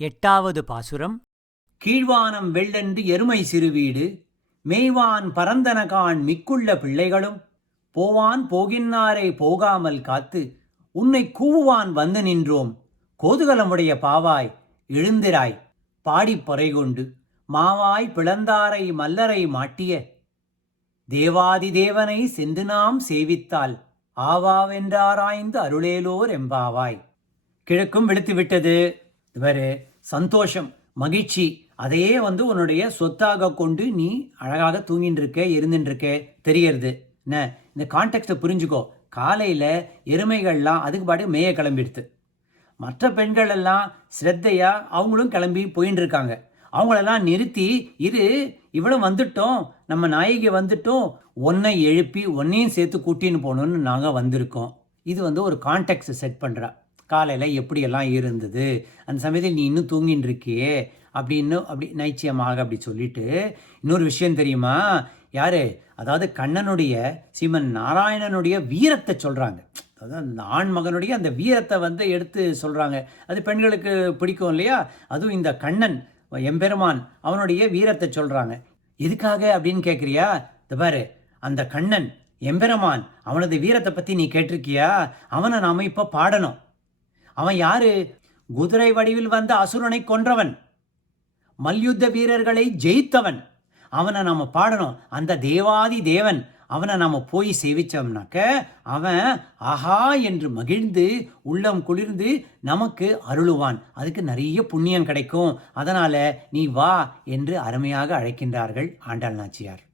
எட்டாவது பாசுரம். கீழ்வானம் வெள்ளென்று எருமை சிறுவீடு மேய்வான் பரந்தனகான் மிக்குள்ள பிள்ளைகளும் போவான் போகின்னாரை போகாமல் காத்து உன்னை கூவுவான் வந்து நின்றோம் கோதுகலமுடைய பாவாய் எழுந்திராய் பாடிப் பொறைகொண்டு மாவாய் பிளந்தாரை மல்லரை மாட்டிய தேவாதி தேவனை சென்று நாம் சேவித்தால் ஆவாவென்றாராய்ந்து அருளேலோர் எம்பாவாய். கிழக்கும் வெளுத்துவிட்டது இவர் சந்தோஷம் மகிழ்ச்சி அதையே வந்து உன்னுடைய சொத்தாக கொண்டு நீ அழகாக தூங்கின்னு இருக்க இருந்துட்டுருக்க தெரியறது. என்ன? இந்த கான்டெக்ட்டை புரிஞ்சுக்கோ. காலையில் எருமைகள்லாம் அதுக்கு பாட்டு மேய கிளம்பிடுது மற்ற பெண்கள் எல்லாம் ஸ்ரத்தையாக அவங்களும் கிளம்பி போயின்னு இருக்காங்க அவங்களெல்லாம் நிறுத்தி இரு இவ்வளோ வந்துட்டோம் நம்ம நாயகி வந்துட்டோம் ஒன்றை எழுப்பி ஒன்னையும் சேர்த்து கூட்டின்னு போகணுன்னு நாங்கள் வந்திருக்கோம். இது வந்து ஒரு கான்டெக்ட் செட் பண்ணுறா காலையில் எப்படியெல்லாம் இருந்தது? அந்த சமயத்தில் நீ இன்னும் தூங்கின்னு இருக்கியே அப்படின்னு அப்படி நைச்சியமாக அப்படி சொல்லிட்டு இன்னொரு விஷயம் தெரியுமா? யார்? அதாவது கண்ணனுடைய சீமன் நாராயணனுடைய வீரத்தை சொல்கிறாங்க அதாவது அந்த ஆண் மகனுடைய அந்த வீரத்தை வந்து எடுத்து சொல்கிறாங்க அது பெண்களுக்கு பிடிக்கும் இல்லையா? அதுவும் இந்த கண்ணன் எம்பெருமான் அவனுடைய வீரத்தை சொல்கிறாங்க எதுக்காக அப்படின்னு கேட்குறியா இந்த பாரு அந்த கண்ணன் எம்பெருமான் அவனது வீரத்தை பற்றி நீ கேட்டிருக்கியா? அவனை நாம் இப்போ பாடணும். அவன் யாரு? குதிரை வடிவில் வந்த அசுரனை கொன்றவன். மல்யுத்த வீரர்களை ஜெயித்தவன். அவனை நம்ம பாடணும். அந்த தேவாதி தேவன். அவனை நாம் போய் சேவித்தோம்னாக்க அவன் ஆஹா என்று மகிழ்ந்து உள்ளம் குளிர்ந்து நமக்கு அருளுவான். அதுக்கு நிறைய புண்ணியம் கிடைக்கும். அதனால் நீ வா என்று அருமையாக அழைக்கின்றார்கள் ஆண்டாள் நாச்சியார்.